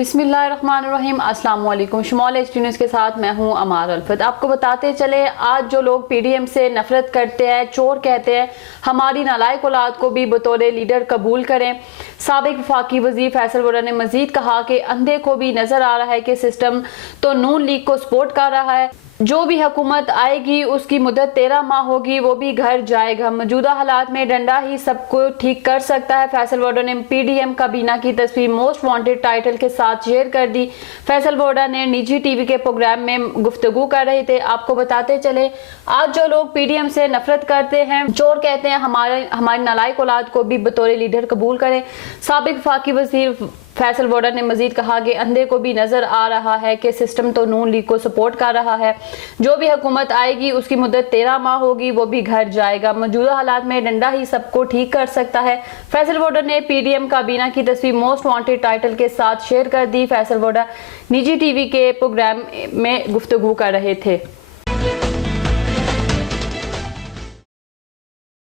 बिस्मिल्लाहिर्रहमानिर्रहीम। अस्सलाम वालेकुम। शुमाल HD न्यूज़ के साथ मैं हूं अमार अल्फत। आपको बताते चले, आज जो लोग PDM से नफरत करते हैं, चोर कहते हैं, हमारी नालायक औलाद को भी बतौर लीडर कबूल करें। साबिक वफाकी वज़ीर फैसल वोरा ने मजीद कहा कि अंधे को भी नजर आ रहा है कि सिस्टम तो नून लीग को सपोर्ट कर रहा है। जो भी हुकूमत आएगी उसकी मुद्दत 13 माह होगी, वो भी घर जाएगा। मौजूदा हालात में डंडा ही सबको ठीक कर सकता है। फैसल वोरा ने PDM काबीना की तस्वीर मोस्ट वांटेड टाइटल के साथ शेयर कर दी। फैसल वोरा ने निजी TV के प्रोग्राम में गुफ्तगू कर रहे थे। आपको बताते चले, आज जो लोग PDM से नफरत करते हैं, चोर कहते हैं, हमारी नालायक औलाद को भी बतौर लीडर कबूल करें। साबिक वफाकी वज़ीर फैसल वोरा ने मजीद कहा कि अंधे को भी नजर आ रहा है कि सिस्टम तो नून लीग को सपोर्ट कर रहा है। जो भी हुकूमत आएगी उसकी मुद्दत 13 माह होगी, वो भी घर जाएगा। मौजूदा हालात में डंडा ही सबको ठीक कर सकता है। फैसल वोरा ने PDM काबीना की तस्वीर मोस्ट वांटेड टाइटल के साथ शेयर कर दी। फैसल वोरा निजी TV के प्रोग्राम में गुफ्तगू कर रहे थे।